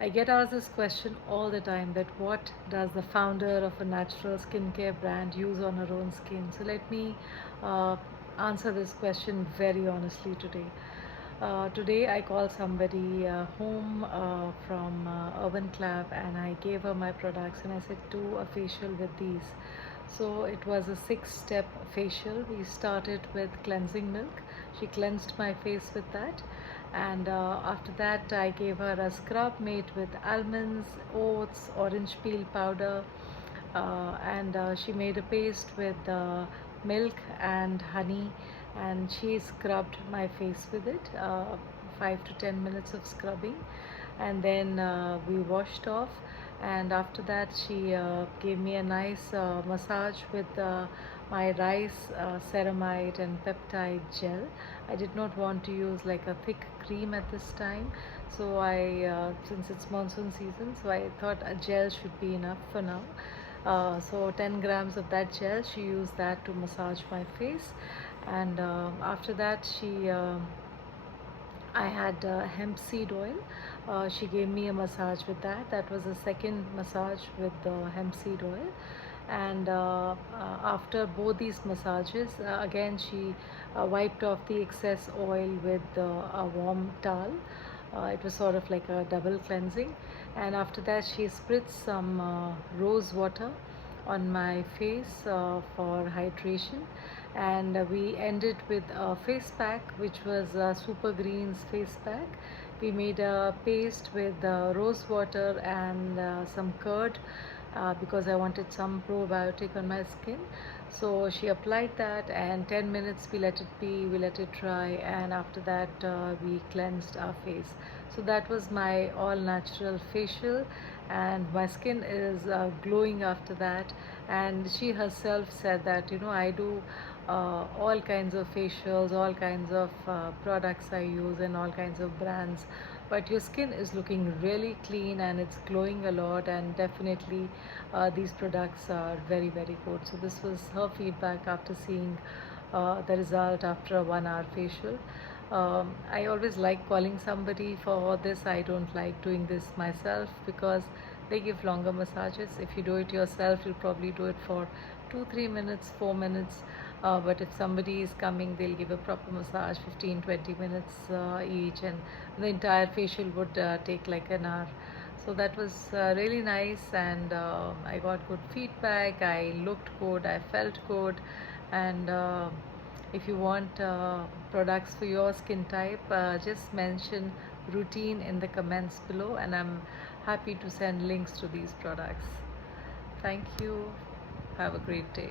I get asked this question all the time, that what does the founder of a natural skincare brand use on her own skin? So let me uh, answer this question very honestly today. Today I called somebody home from Urban Club, and I gave her my products and I said, do a facial with these. So it was a 6-step facial. We started with cleansing milk. She cleansed my face with that, and after that I gave her a scrub made with almonds, oats, orange peel powder, and she made a paste with milk and honey, and she scrubbed my face with it, 5 to 10 minutes of scrubbing, and then we washed off. And after that she gave me a nice massage with my rice ceramide and peptide gel. I did not want to use like a thick cream at this time, so I since it's monsoon season, so I thought a gel should be enough for now. So 10 grams of that gel, she used that to massage my face. And after that I had hemp seed oil. She gave me a massage with that. That was the second massage with the hemp seed oil. And after both these massages, again she wiped off the excess oil with a warm towel. It was sort of like a double cleansing. And after that, she spritzed some rose water on my face for hydration. And we ended with a face pack, which was Super Greens face pack. We made a paste with rose water and some curd, because I wanted some probiotic on my skin. So she applied that, and 10 minutes we let it be, we let it dry, and after that we cleansed our face. So that was my all natural facial, and my skin is glowing after that. And she herself said that, I do all kinds of facials, all kinds of products I use, and all kinds of brands, but your skin is looking really clean and it's glowing a lot, and definitely these products are very, very good. So this was her feedback after seeing the result after a 1 hour facial. I always like calling somebody for this. I don't like doing this myself because they give longer massages. If you do it yourself, you'll probably do it for 2 3 minutes, 4 minutes. But if somebody is coming, they'll give a proper massage, 15 20 minutes each, and the entire facial would take like an hour. So that was really nice, and I got good feedback. I looked good, I felt good. And if you want products for your skin type, just mention routine in the comments below, and I'm happy to send links to these products. Thank you. Have a great day.